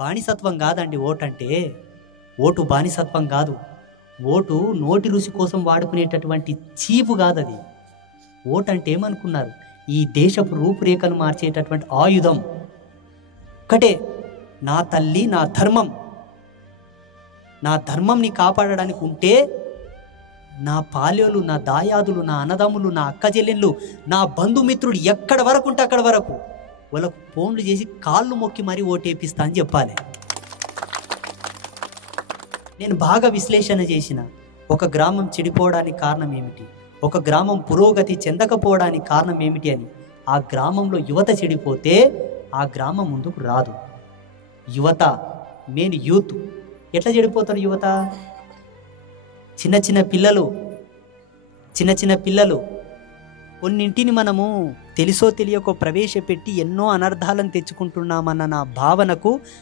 బానిసత్వం కాదండి ఓటు అంటే. ఓటు బానిసత్వం కాదు. ఓటు నోటి రుచి కోసం వాడుకునేటటువంటి చీపు కాదు అది. ఓటు అంటే ఏమనుకున్నారు? ఈ దేశపు రూపురేఖను మార్చేటటువంటి ఆయుధం. ఒకటే, నా తల్లి నా ధర్మం. నా ధర్మంని కాపాడడానికి ఉంటే నా పాల్యోలు, నా దాయాదులు, నా అన్నదమ్ములు, నా అక్క చెల్లెళ్ళు, నా బంధుమిత్రుడు ఎక్కడ వరకు ఉంటే అక్కడ వరకు వాళ్ళకు ఫోన్లు చేసి కాళ్ళు మొక్కి మరీ ఓటేపిస్తా అని చెప్పాలి. నేను బాగా విశ్లేషణ చేసిన, ఒక గ్రామం చెడిపోవడానికి కారణం ఏమిటి, ఒక గ్రామం పురోగతి చెందకపోవడానికి కారణం ఏమిటి అని. ఆ గ్రామంలో యువత చెడిపోతే ఆ గ్రామం ముందుకు రాదు. యువత, మెయిన్ యూత్. ఎట్లా చెడిపోతారు యువత? చిన్న చిన్న పిల్లలు కొన్నింటిని మనము తెలుసో తెలియకో ప్రవేశపెట్టి ఎన్నో అనర్థాలను తెచ్చుకుంటున్నామన్న నా భావనకు